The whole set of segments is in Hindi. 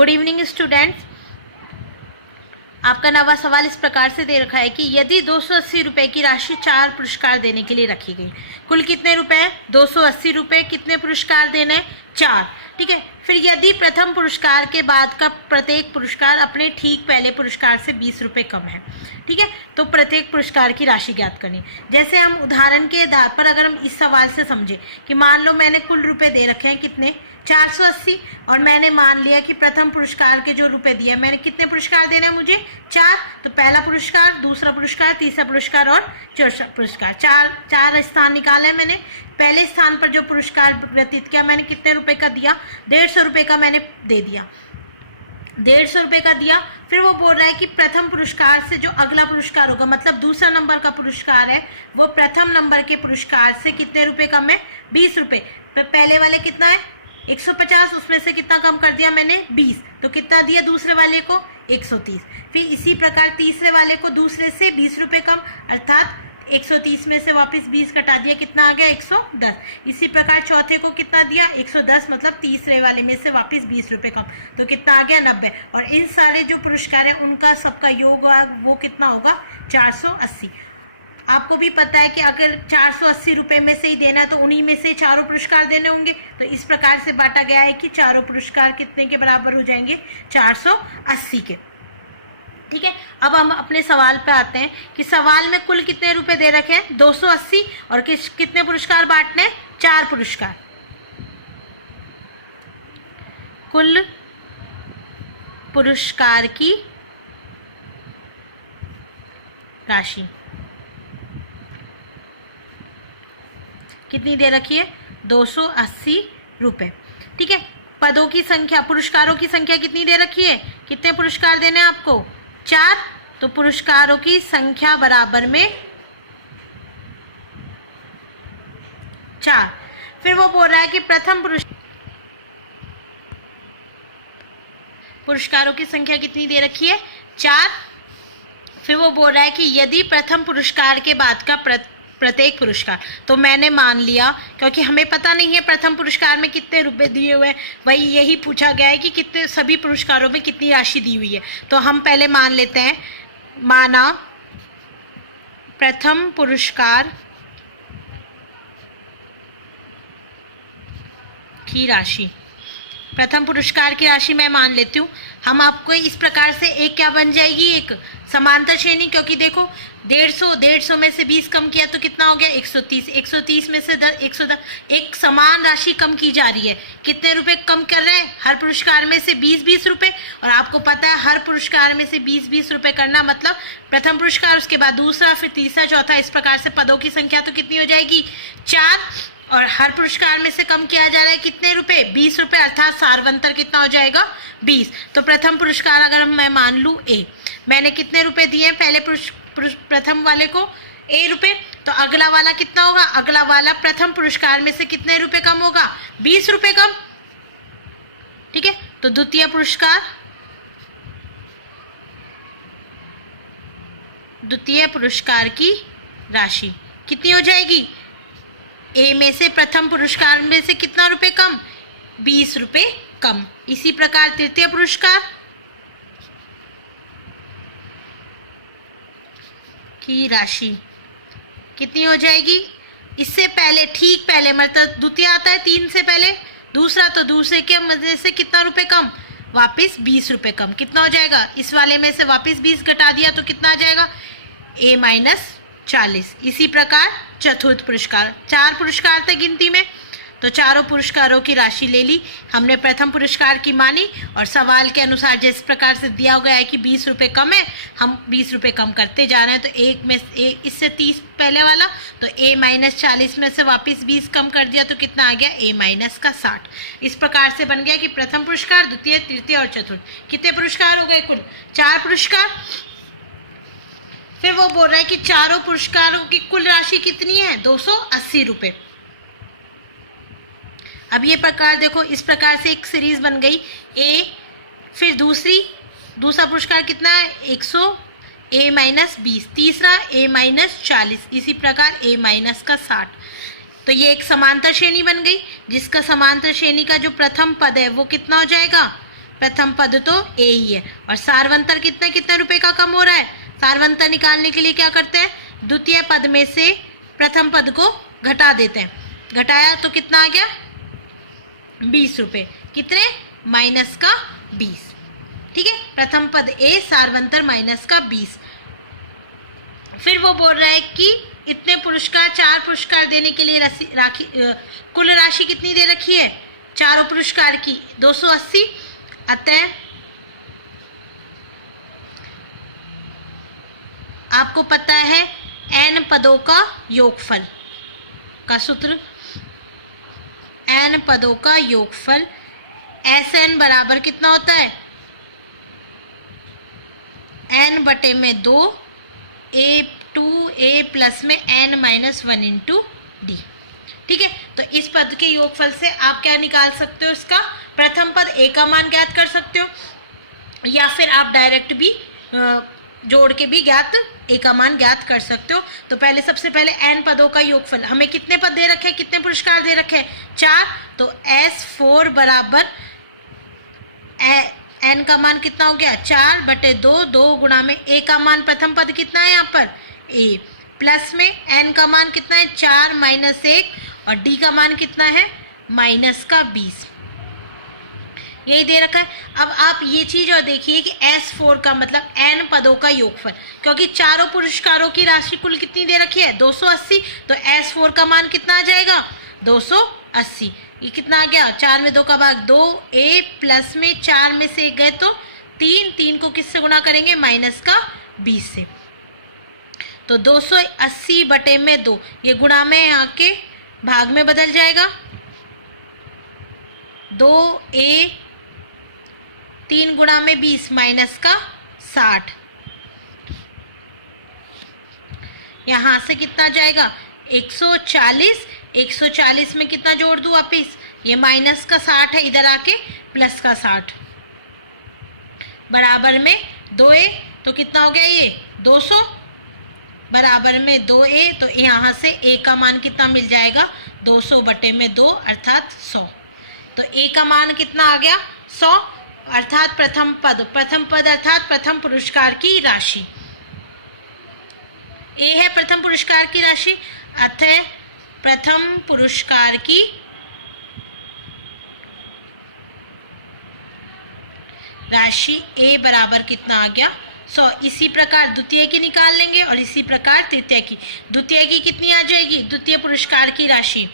Good evening students. आपका नवा सवाल इस प्रकार से दे रखा है कि यदि 280 रुपए की राशि 4 पुरस्कार देने के लिए रखी गई, कुल कितने रुपए? 280 रुपए। कितने पुरस्कार देने? 4। ठीक है। फिर यदि प्रथम पुरस्कार के बाद का प्रत्येक पुरस्कार अपने ठीक पहले पुरस्कार से 20 रुपए कम है, ठीक है, तो प्रत्येक पुरस्कार की राशि ज्ञात करनी। जैसे हम उदाहरण के आधार पर अगर हम इस सवाल से समझे कि मान लो मैंने कुल रुपए दे रखे हैं कितने? 480, और मैंने मान लिया कि प्रथम पुरस्कार के जो रुपए दिए, मैंने कितने पुरस्कार देने हैं मुझे? 4। तो पहला पुरस्कार, दूसरा पुरस्कार, तीसरा पुरस्कार और चौथा पुरस्कार, चार स्थान निकाले मैंने। पहले स्थान पर जो पुरस्कार व्यतीत किया मैंने कितने रुपए का दिया? 150 रुपए का मैंने दे दिया, 150 रुपए का दिया। फिर वो बोल रहा है कि प्रथम पुरस्कार से जो अगला पुरस्कार होगा, मतलब दूसरा नंबर का पुरस्कार है, वो प्रथम नंबर के पुरस्कार से कितने रुपए कम है? 20 रुपए। पहले वाले कितना है? 150, उसमें से कितना कम कर दिया मैंने? 20। तो कितना दिया दूसरे वाले को? 130। फिर इसी प्रकार तीसरे वाले को दूसरे से 20 रुपए कम, अर्थात 130 में से वापस 20 घटा दिया, कितना आ गया? 110। इसी प्रकार चौथे को कितना दिया? 110, मतलब तीसरे वाले में से वापस 20 रुपए कम, तो कितना आ गया? 90। और इन सारे जो पुरस्कार है उनका सबका योग वो कितना होगा? 480। आपको भी पता है कि अगर 480 रुपए में से ही देना है तो उन्हीं में से चारों पुरस्कार देने होंगे। तो इस प्रकार से बांटा गया है कि चारों पुरस्कार कितने के बराबर हो जाएंगे? 480 के। ठीक है। अब हम अपने सवाल पे आते हैं कि सवाल में कुल कितने रुपए दे रखे हैं? 280, और कितने पुरस्कार बांटने? 4 पुरस्कार। कुल पुरस्कार की राशि कितनी दे रखी है? 280 रुपए। ठीक है। पदों की संख्या, पुरस्कारों की संख्या कितनी दे रखी है? कितने पुरस्कार देने हैं आपको? 4। तो पुरस्कारों की संख्या बराबर में 4। फिर वो बोल रहा है कि प्रथम पुरस्कारों की संख्या कितनी दे रखी है? 4। फिर वो बोल रहा है कि यदि प्रथम पुरस्कार के बाद का प्रत्येक पुरस्कार, तो मैंने मान लिया, क्योंकि हमें पता नहीं है प्रथम पुरस्कार में कितने रुपए दिए हुए हैं, वही यही पूछा गया है कि कितने सभी पुरस्कारों में कितनी राशि दी हुई है। तो हम पहले मान लेते हैं, माना प्रथम पुरस्कार की राशि, प्रथम पुरस्कार की राशि मैं मान लेती हूँ। हम आपको इस प्रकार से एक क्या बन जाएगी? एक समांतर श्रेणी, क्योंकि देखो 150 में से 20 कम किया तो कितना हो गया? 130। 130 में से 110, एक समान राशि कम की जा रही है। कितने रुपए कम कर रहे हैं? हर पुरस्कार में से 20-20 रुपए। और आपको पता है हर पुरस्कार में से 20-20 रुपए करना मतलब प्रथम पुरस्कार, उसके बाद दूसरा, फिर तीसरा, चौथा, इस प्रकार से पदों की संख्या तो कितनी हो जाएगी? 4। और हर पुरस्कार में से कम किया जा रहा है कितने रुपए? 20 रुपए, अर्थात सार्वंतर कितना हो जाएगा? 20। तो प्रथम पुरस्कार अगर मैं मान लूँ A, मैंने कितने रुपए दिए? पहले प्रथम वाले को A रुपए, तो अगला वाला कितना होगा? अगला वाला प्रथम पुरस्कार में से कितने रुपए कम होगा? 20 रुपए कम। ठीक है। तो द्वितीय पुरस्कार की राशि कितनी हो जाएगी? A में से प्रथम पुरस्कार में से कितना रुपए कम? 20 रुपए कम। इसी प्रकार तृतीय पुरस्कार की राशि कितनी हो जाएगी? इससे पहले, ठीक पहले, मतलब द्वितीय आता है 3 से पहले, दूसरा, तो दूसरे के मजे से कितना रुपए कम? वापस 20 रुपए कम। कितना हो जाएगा? इस वाले में से वापस 20 घटा दिया तो कितना आ जाएगा? A - 40। इसी प्रकार चतुर्थ पुरस्कार, 4 पुरस्कार थे गिनती में, तो चारों पुरस्कारों की राशि ले ली हमने, प्रथम पुरस्कार की मानी, और सवाल के अनुसार जिस प्रकार से दिया गया है कि 20 रुपए कम है, हम 20 रुपए कम करते जा रहे हैं। तो एक में इससे 30 पहले वाला, तो A - 40 में से वापस 20 कम कर दिया तो कितना आ गया? A - 60। इस प्रकार से बन गया कि प्रथम पुरस्कार, द्वितीय, तृतीय और चतुर्थ कितने पुरस्कार हो गए? कुल 4 पुरस्कार। फिर वो बोल रहा है कि चारों पुरस्कारों की कुल राशि कितनी है? 280 रुपए। अब ये प्रकार देखो, इस प्रकार से एक सीरीज बन गई A, फिर दूसरा पुरस्कार कितना है? 100, A - 20, तीसरा A - 40, इसी प्रकार A - 60। तो ये एक समांतर श्रेणी बन गई, जिसका समांतर श्रेणी का जो प्रथम पद है वो कितना हो जाएगा? प्रथम पद तो ए ही है, और सार्वंतर कितने कितने रुपए का कम हो रहा है। सार्वंतर निकालने के लिए क्या करते हैं, द्वितीय पद में से प्रथम पद को घटा देते हैं। घटाया तो कितना आ गया 20 रुपए, कितने माइनस का 20, ठीक है। प्रथम पद ए, सार्वंतर माइनस का 20। फिर वो बोल रहा है कि इतने पुरस्कार, 4 पुरस्कार देने के लिए कुल राशि कितनी दे रखी है, चारों पुरस्कार की 280। अतः आपको पता है n पदों का योगफल का सूत्र, n पदों का योगफल Sn बराबर कितना होता है, n बटे में 2 a प्लस में n माइनस 1 इंटू डी, ठीक है। तो इस पद के योगफल से आप क्या निकाल सकते हो, इसका प्रथम पद a का मान ज्ञात कर सकते हो, या फिर आप डायरेक्ट भी जोड़ के भी a का मान ज्ञात कर सकते हो। तो पहले सबसे पहले n पदों का योगफल, हमें कितने पद दे रखे हैं, कितने पुरस्कार दे रखे हैं, 4। तो S4 बराबर n का मान कितना हो गया 4 बटे 2, 2 गुणा में a का मान प्रथम पद कितना है यहाँ पर a, प्लस में n का मान कितना है 4 माइनस 1, और d का मान कितना है माइनस का 20, यही दे रखा है। अब आप ये चीज और देखिए कि S4 का मतलब n पदों का योगफल, क्योंकि चारों पुरस्कारों की राशि कुल कितनी दे रखी है 280, तो S4 का मान कितना आ जाएगा 280। ये कितना आ गया, 4 में 2 का भाग 2, a प्लस में 4 में से 1 गए तो 3, 3 को किससे गुणा करेंगे माइनस का 20 से, तो 280 बटे में 2, ये गुणा में यहाँ के भाग में बदल जाएगा, 2a 3 गुणा में 20 माइनस का 60, यहाँ से कितना जाएगा 140, 140 में कितना जोड़ दूं वापिस, ये माइनस का 60 है, इधर आके प्लस का 60, बराबर में 2a, तो कितना हो गया ये 200, बराबर में 2a, तो यहाँ से a का मान कितना मिल जाएगा 200 बटे में 2 अर्थात 100। तो a का मान कितना आ गया 100, अर्थात प्रथम पद अर्थात प्रथम पुरस्कार की राशि, a है प्रथम पुरस्कार की राशि, अतः प्रथम पुरस्कार की राशि a बराबर कितना आ गया 100। इसी प्रकार द्वितीय की निकाल लेंगे और इसी प्रकार तृतीय की। द्वितीय की कितनी आ जाएगी, द्वितीय पुरस्कार की राशि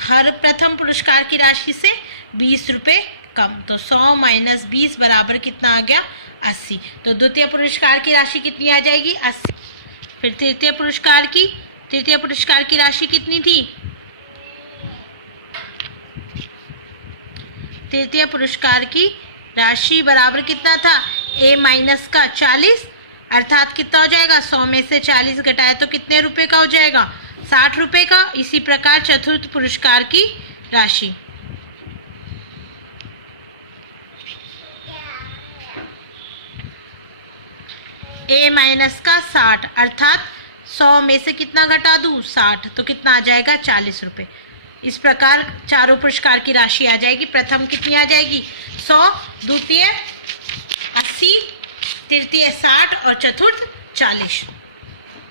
हर प्रथम पुरस्कार की राशि से 20 रुपए कम, तो 100 माइनस 20 बराबर कितना आ गया 80। तो द्वितीय पुरस्कार की राशि कितनी आ जाएगी 80। फिर तृतीय पुरस्कार की राशि कितनी थी, तृतीय पुरस्कार की राशि बराबर कितना था a माइनस का 40, अर्थात कितना हो जाएगा 100 में से 40 घटाए तो कितने रुपए का हो जाएगा 60 रुपए का। इसी प्रकार चतुर्थ पुरस्कार की राशि a माइनस का 60, अर्थात 100 में से कितना घटा दूं 60, तो कितना आ जाएगा 40 रुपए। इस प्रकार चारों पुरस्कार की राशि आ जाएगी। प्रथम कितनी आ जाएगी 100, द्वितीय 80, तृतीय 60 और चतुर्थ 40,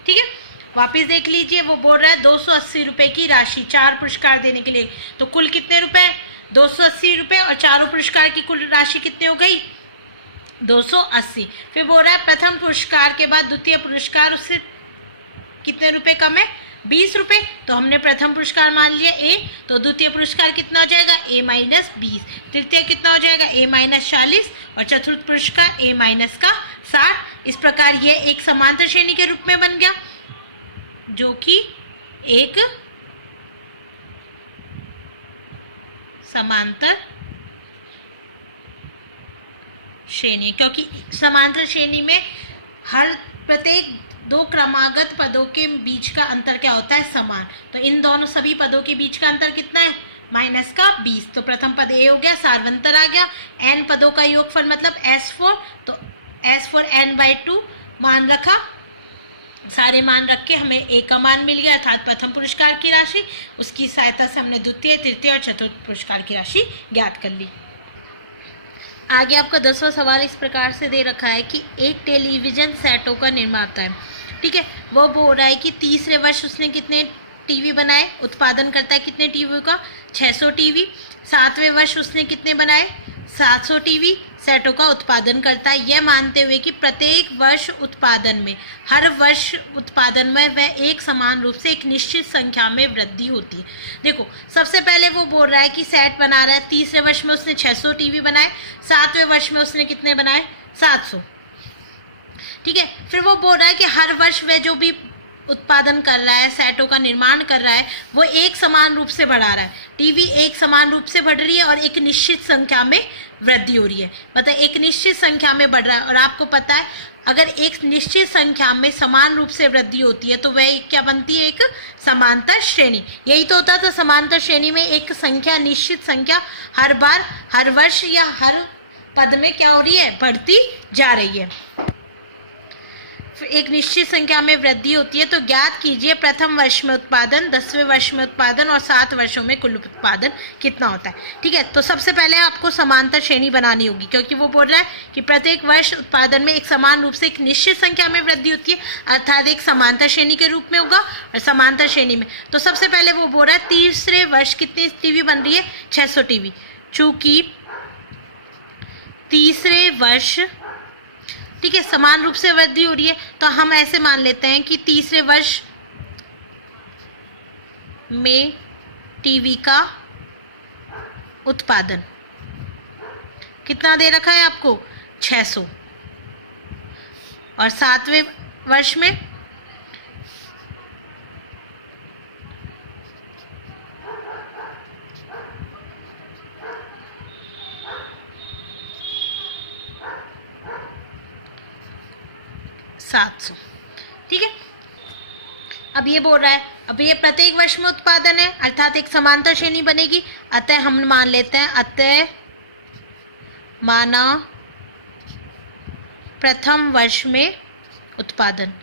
ठीक है। वापिस देख लीजिए, वो बोल रहा है 280 रुपए की राशि 4 पुरस्कार देने के लिए, तो कुल कितने रुपए 280 रुपए, और चारों पुरस्कार की कुल राशि कितनी हो गई 280। फिर बोल रहा है प्रथम पुरस्कार के बाद द्वितीय पुरस्कार उससे कितने रुपए कम है 20 रुपए, तो हमने प्रथम पुरस्कार मान लिया a, तो द्वितीय पुरस्कार कितना हो जाएगा a माइनस 20, तृतीय कितना हो जाएगा a माइनस 40 और चतुर्थ पुरस्कार a माइनस का 60। इस प्रकार ये एक समांतर श्रेणी के रूप में बन गया, जो कि एक समांतर श्रेणी, क्योंकि समांतर श्रेणी में हर प्रत्येक 2 क्रमागत पदों के बीच का अंतर क्या होता है समान, तो इन दोनों सभी पदों के बीच का अंतर कितना है माइनस का 20। तो प्रथम पद a हो गया, सार्वंतर आ गया, n पदों का योगफल मतलब S4, तो S4 n/2 मान रखा, सारे मान रख के हमें ए का मान मिल गया, अर्थात प्रथम पुरस्कार की राशि। उसकी सहायता से हमने द्वितीय, तृतीय और चतुर्थ पुरस्कार की राशि ज्ञात कर ली। आगे आपका 10वां सवाल इस प्रकार से दे रखा है कि एक टेलीविजन सेटों का निर्माता है, ठीक है, वो बोल रहा है कि तीसरे वर्ष उसने कितने टीवी बनाए, उत्पादन करता है कितने टीवी का, 600 टीवी। 7वें वर्ष उसने कितने बनाए, 700 टीवी सेटों का उत्पादन करता है, यह मानते हुए कि प्रत्येक वर्ष उत्पादन में, हर वर्ष उत्पादन में वह एक समान रूप से एक निश्चित संख्या में वृद्धि होती है। देखो, सबसे पहले वो बोल रहा है कि सेट बना रहा है, तीसरे वर्ष में उसने 600 टीवी बनाए, 7वें वर्ष में उसने कितने बनाए, 700, ठीक है। फिर वो बोल रहा है कि हर वर्ष वह जो भी उत्पादन कर रहा है, सेटों का निर्माण कर रहा है, वो एक समान रूप से बढ़ा रहा है, टीवी एक समान रूप से बढ़ रही है और एक निश्चित संख्या में वृद्धि हो रही है, मतलब एक निश्चित संख्या में बढ़ रहा है। और आपको पता है अगर एक निश्चित संख्या में समान रूप से वृद्धि होती है तो वह क्या बनती है, एक समांतर श्रेणी। यही तो होता था समांतर श्रेणी में, एक संख्या, निश्चित संख्या हर बार, हर वर्ष या हर पद में क्या हो रही है, बढ़ती जा रही है, एक निश्चित संख्या में वृद्धि होती है। तो ज्ञात कीजिए प्रथम वर्ष में उत्पादन, 10वें वर्ष में उत्पादन और 7 वर्षों में कुल उत्पादन कितना होता है, ठीक है। तो सबसे पहले आपको समांतर श्रेणी बनानी होगी, क्योंकि वो बोल रहा है कि प्रत्येक वर्ष उत्पादन में एक समान रूप से एक निश्चित संख्या में वृद्धि होती है, अर्थात एक समांतर श्रेणी के रूप में होगा। और समांतर श्रेणी में तो सबसे पहले वो बोल रहा है तीसरे वर्ष कितनी टीवी बन रही है, 600 टीवी। चूंकि तीसरे वर्ष, ठीक है, समान रूप से वृद्धि हो रही है, तो हम ऐसे मान लेते हैं कि तीसरे वर्ष में टीवी का उत्पादन कितना दे रखा है आपको, 600, और 7वें वर्ष में $700, ठीक है। अब ये बोल रहा है, अब ये प्रत्येक वर्ष में उत्पादन है, अर्थात एक समांतर श्रेणी बनेगी। अतः हम मान लेते हैं, अतः माना प्रथम वर्ष में उत्पादन,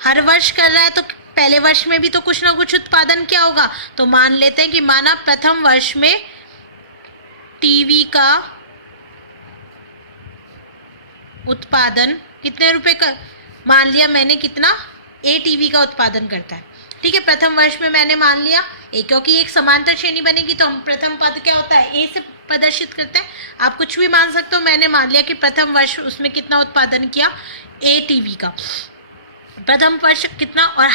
हर वर्ष कर रहा है तो पहले वर्ष में भी तो कुछ ना कुछ उत्पादन क्या होगा, तो मान लेते हैं कि माना प्रथम वर्ष में टीवी का उत्पादन कितने रुपए का, मान लिया मैंने कितना, ए टीवी का उत्पादन करता है, ठीक है। प्रथम वर्ष में मैंने मान लिया ए, क्योंकि एक समांतर श्रेणी बनेगी तो हम प्रथम पद क्या होता है, ए से प्रदर्शित करते हैं। आप कुछ भी मान सकते हो, मैंने मान लिया कि प्रथम वर्ष उसमें कितना उत्पादन किया, ए टीवी का प्रथम वर्ष कितना, और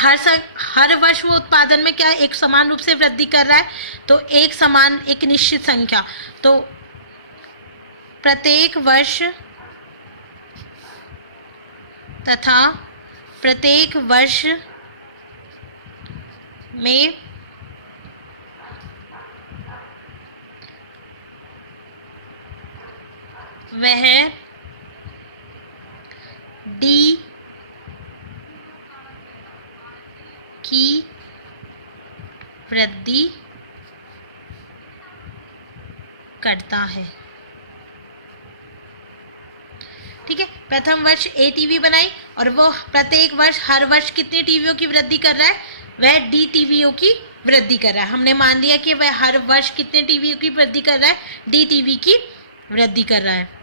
हर वर्ष वो उत्पादन में क्या एक समान रूप से वृद्धि कर रहा है, तो एक समान, एक निश्चित संख्या, तो प्रत्येक वर्ष तथा प्रत्येक वर्ष में वह डी की वृद्धि करता है, ठीक है। प्रथम वर्ष ए टीवी बनाई और वो प्रत्येक वर्ष, हर वर्ष कितनी टीवियों की वृद्धि कर रहा है, वह डी टीवियों की वृद्धि कर रहा है। हमने मान लिया कि वह हर वर्ष कितने टीवियों की वृद्धि कर रहा है, डी टीवी की वृद्धि कर रहा है।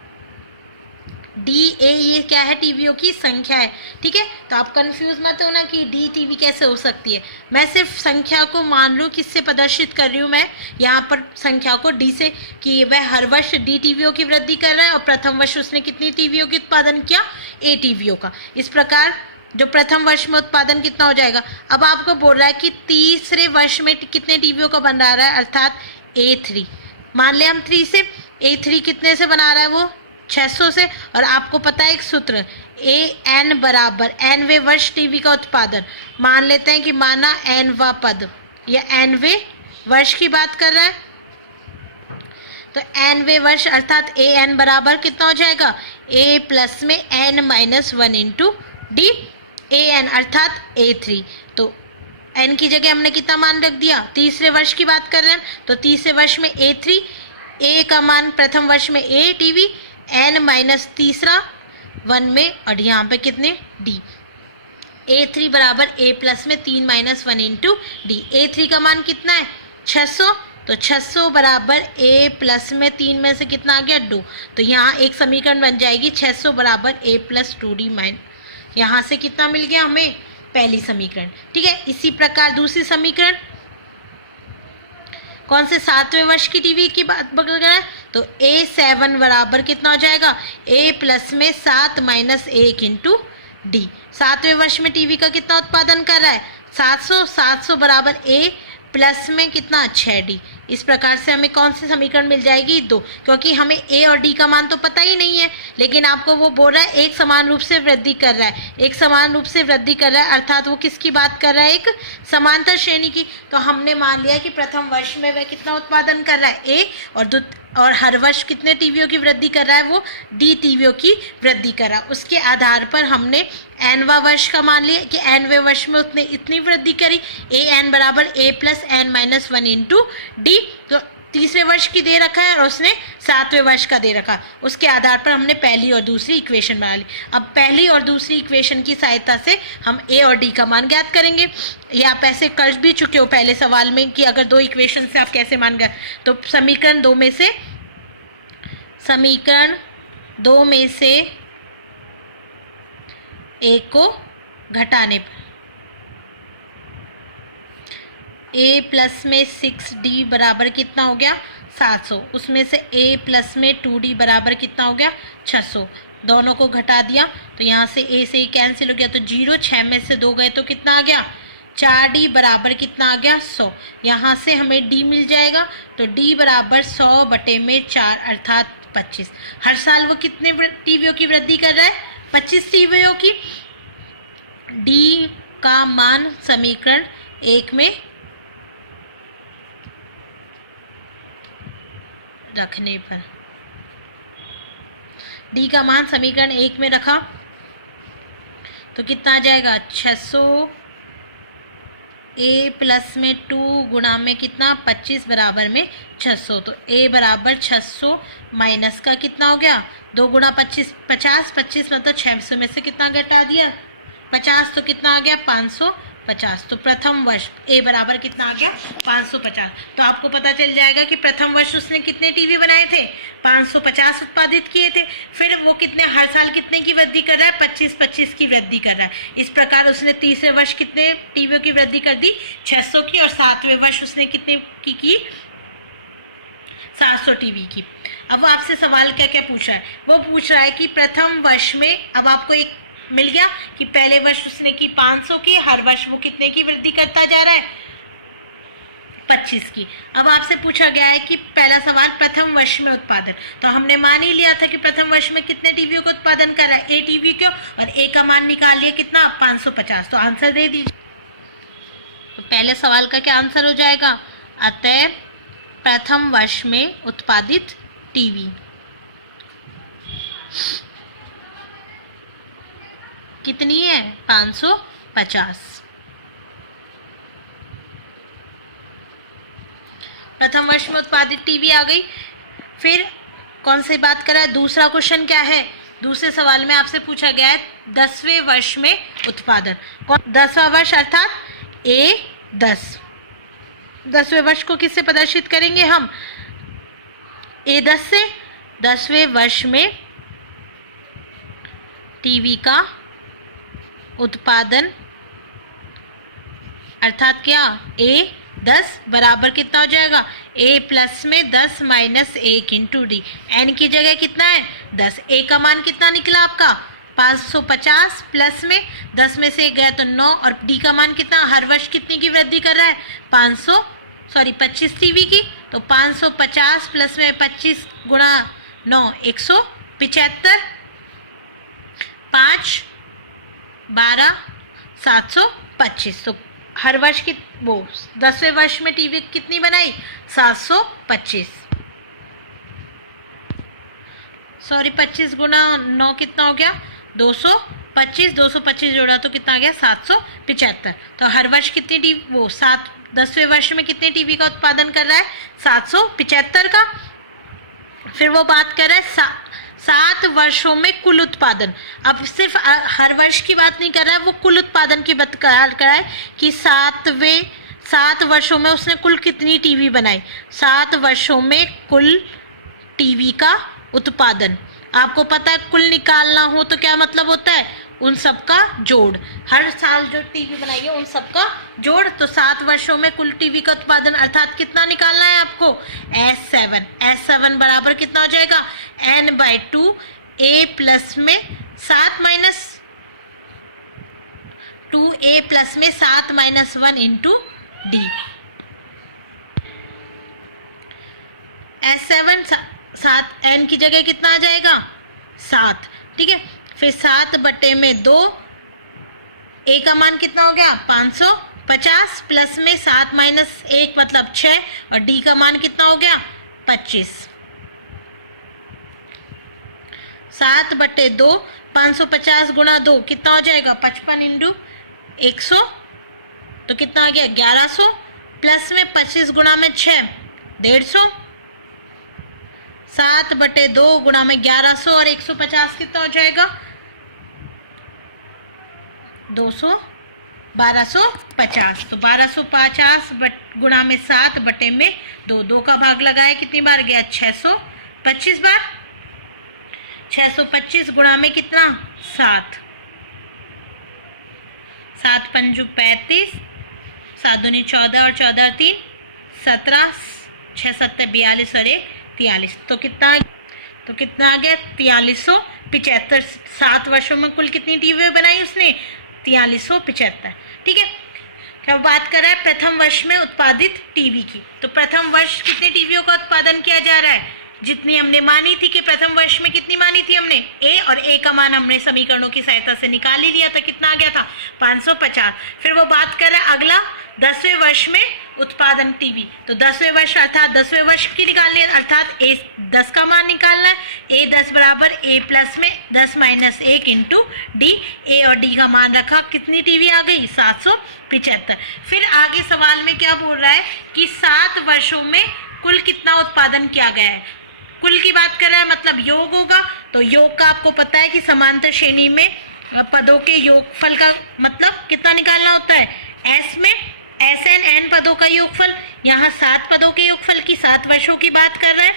डी ए ये क्या है, टीवियों की संख्या है, ठीक है। तो आप कंफ्यूज मत होना कि डी टीवी कैसे हो सकती है, मैं सिर्फ संख्या को मान लूँ, किससे प्रदर्शित कर रही हूँ मैं यहाँ पर संख्या को, डी से, कि वह हर वर्ष डी टीवियों की वृद्धि कर रहा है और प्रथम वर्ष उसने कितनी टीवियों की उत्पादन किया, ए टीवियों का। इस प्रकार जो प्रथम वर्ष में उत्पादन कितना हो जाएगा। अब आपको बोल रहा है कि तीसरे वर्ष में कितने टीवियों का बन रहा है, अर्थात A3, मान ले हम 3 से, A3 कितने से बना रहा है, वो 600 से। और आपको पता है एक सूत्र, AN बराबर nवें वर्ष टीवी का उत्पादन, मान लेते हैं कि माना nवा पद या nवें वर्ष की बात कर रहा है, तो nवें वर्ष अर्थात AN बराबर कितना हो जाएगा, A प्लस में n minus 1 into D, AN अर्थात A3। तो n की जगह हमने कितना मान रख दिया, तीसरे वर्ष की बात कर रहे हैं, तो तीसरे वर्ष में A3, A का मान प्रथम वर्ष में A टीवी, n माइनस तीसरा 1 में, और यहाँ पे कितने D। A3 बराबर A प्लस में 3 माइनस 1 इंटू डी। A3 का मान कितना है 600, तो 600 बराबर A प्लस में 3 में से कितना आ गया 2, तो यहाँ एक समीकरण बन जाएगी 600 बराबर A प्लस 2D माइन। यहाँ से कितना मिल गया हमें पहली समीकरण। ठीक है, इसी प्रकार दूसरी समीकरण कौन से 7वें वर्ष की टीवी की बात कर रहा है, तो A7 बराबर कितना हो जाएगा A प्लस में 7 माइनस 1 इंटू डी। 7वें वर्ष में टीवी का कितना उत्पादन कर रहा है 700, 700 बराबर A प्लस में कितना 6D। इस प्रकार से हमें कौन सी समीकरण मिल जाएगी 2, क्योंकि हमें A और D का मान तो पता ही नहीं है, लेकिन आपको वो बोल रहा है एक समान रूप से वृद्धि कर रहा है, एक समान रूप से वृद्धि कर रहा है, अर्थात वो किसकी बात कर रहा है एक समांतर श्रेणी की। तो हमने मान लिया कि प्रथम वर्ष में वह कितना उत्पादन कर रहा है A, और हर वर्ष कितने टीवीओं की वृद्धि कर रहा है वो D टीवीओं की वृद्धि कर रहा है। उसके आधार पर हमने एनवा वर्ष का मान लिया कि एनवे वर्ष में उसने इतनी वृद्धि करी, A n बराबर A plus n minus 1 into D. तो तीसरे वर्ष की दे रखा है और उसने 7वें वर्ष का दे रखा, उसके आधार पर हमने पहली और दूसरी इक्वेशन बना ली। अब पहली और दूसरी इक्वेशन की सहायता से हम A और D का मान ज्ञात करेंगे। ये आप ऐसे कर भी चुके हो पहले सवाल में कि अगर दो इक्वेशन से आप कैसे मान गए, तो समीकरण दो में से एक को घटाने पर A प्लस में 6D बराबर कितना हो गया 700, उसमें से A प्लस में 2D बराबर कितना हो गया 600। दोनों को घटा दिया तो यहाँ से A से कैंसिल हो गया, तो 0, 6 में से 2 गए तो कितना आ गया 4D बराबर कितना आ गया 100। यहाँ से हमें D मिल जाएगा, तो D बराबर 100 बटे में 4 अर्थात 25। हर साल वो कितने टीवीओं की वृद्धि कर रहा है 25 टीवीओं की। D का मान समीकरण 1 में रखने पर, D का मान समीकरण 1 में रखा तो कितना आ जाएगा 600 A प्लस में 2 गुणा में कितना 25 बराबर में 600, तो A बराबर 600 माइनस का कितना हो गया 2 गुणा 25, 50, 25 मतलब 600 में से कितना घटा दिया 50, तो कितना आ गया 550। तो प्रथम वर्ष A बराबर कितना आ गया 550। तो आपको पता चल जाएगा कि प्रथम वर्ष उसने कितने टीवी बनाए थे 550 उत्पादित किए थे। फिर वो कितने हर साल कितने की वृद्धि कर रहा है 25-25 की वृद्धि कर रहा है। इस प्रकार उसने तीसरे वर्ष कितने टीवियों की वृद्धि कर दी 600 की, और 7वें वर्ष उसने कितने की 700 टीवी की। अब वो आपसे सवाल क्या क्या पूछ रहा है, वो पूछ रहा है कि प्रथम वर्ष में, अब आपको एक मिल गया कि पहले वर्ष उसने की 500 की, हर वर्ष वो कितने की वृद्धि करता जा रहा है 25 की। अब आपसे पूछा गया है कि पहला सवाल प्रथम वर्ष में उत्पादन, तो हमने मान ही लिया था कि प्रथम वर्ष में कितने टीवीओं का उत्पादन कर रहा है A टीवी क्यों, और A का मान निकाल लिया कितना 550। तो आंसर दे दीजिए। तो पहले सवाल का क्या आंसर हो जाएगा, अतः प्रथम वर्ष में उत्पादित टीवी कितनी है 550। प्रथम वर्ष में उत्पादित टीवी आ गई। फिर कौन सी बात कर रहा है, दूसरा क्वेश्चन क्या है, दूसरे सवाल में आपसे पूछा गया है 10वें वर्ष में उत्पादन। 10वां वर्ष अर्थात A10। 10वें वर्ष को किससे प्रदर्शित करेंगे हम A10 से। 10वें वर्ष में टीवी का उत्पादन अर्थात क्या A10 बराबर कितना हो जाएगा A प्लस में 10 माइनस 1 इंटू डी। एन की जगह कितना है 10, A का मान कितना निकला आपका 550 प्लस में 10 में से गया तो 9, और D का मान कितना हर वर्ष कितनी की वृद्धि कर रहा है 25 टीवी की। तो 550 प्लस में 25 गुणा 9 175, 5 12 725। तो हर वर्ष की वो 10वें वर्ष में टीवी कितनी बनाई 725, 25 गुणा 9 कितना हो गया 225, 225 जोड़ा तो कितना आ गया 775। तो हर वर्ष कितनी टीवी वो 10वें वर्ष में कितने टीवी का उत्पादन कर रहा है 775 का। फिर वो बात कर रहा है 7 वर्षों में कुल उत्पादन। अब सिर्फ हर वर्ष की बात नहीं कर रहा है, वो कुल उत्पादन की बात कर रहा है कि 7 वर्षों में उसने कुल कितनी टीवी बनाई। 7 वर्षों में कुल टीवी का उत्पादन। आपको पता है कुल निकालना हो तो क्या मतलब होता है, उन सब का जोड़। हर साल जो टीवी बनाई है उन सब का जोड़। तो 7 वर्षों में कुल टीवी का उत्पादन अर्थात कितना निकालना है आपको, S7 बराबर कितना हो जाएगा, n/2 a प्लस में 7 माइनस 2a प्लस में 7 minus 1 into D. S7 7 n की जगह कितना आ जाएगा 7, ठीक है। फिर 7 बटे में 2, a का मान कितना हो गया 550 प्लस में 7 माइनस 1 मतलब 6 और d का मान कितना हो गया 25। 7 बटे 2 550 गुणा 2 कितना हो जाएगा 55 इंटू 100 तो कितना आ गया 1100 प्लस में 25 गुणा में 6 150। 7 बटे 2 गुणा में 1100 और 150 कितना हो जाएगा 200 1250। तो 1250 गुणा में 7 बटे में 2 का भाग लगाया कितनी बार गया 625 बार। 625 गुणा में कितना 7 7 पंजू 35 7 दूनी 14 और 14 3 17 6 7 42 और 1 43। तो कितना आ गया 4375। 7 वर्षों में कुल कितनी टीवी बनाई उसने 4375, ठीक है। क्या बात कर रहा है प्रथम वर्ष में उत्पादित टीवी की। तो प्रथम वर्ष कितने टीवियों का उत्पादन किया जा रहा है, जितनी हमने मानी थी कि प्रथम वर्ष में कितनी मानी थी हमने a, और a का मान हमने समीकरणों की सहायता से निकाल ही लिया था, कितना आ गया था 550। फिर वो बात कर रहा है अगला 10वें वर्ष में उत्पादन टीवी। तो 10वें वर्ष अर्थात 10वें वर्ष की निकालनी है, अर्थात a 10 का मान निकालना है। a 10 बराबर a प्लस में 10 माइनस 1 इंटू डी। a और d का मान रखा, कितनी टीवी आ गई 775। फिर आगे सवाल में क्या बोल रहा है कि 7 वर्षों में कुल कितना उत्पादन किया गया है। कुल की बात कर रहा है मतलब योग होगा। तो योग का आपको पता है कि समांतर श्रेणी में पदों के योगफल का मतलब कितना निकालना होता है, S में SN n पदों का योगफल। यहाँ 7 पदों के योगफल की 7 वर्षों की बात कर रहा है।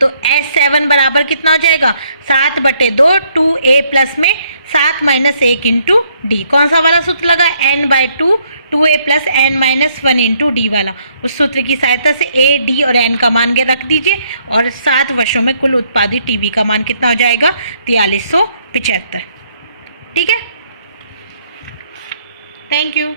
तो S7 बराबर कितना हो जाएगा 7 बटे 2 2a प्लस में 7 माइनस 1 इंटू डी। कौन सा वाला सूत्र लगा n/2 2a plus n minus 1 into D वाला। उस सूत्र की सहायता से a, d और n का मान रख दीजिए और 7 वर्षों में कुल उत्पादित टीवी का मान कितना हो जाएगा 4375, ठीक है। Thank you.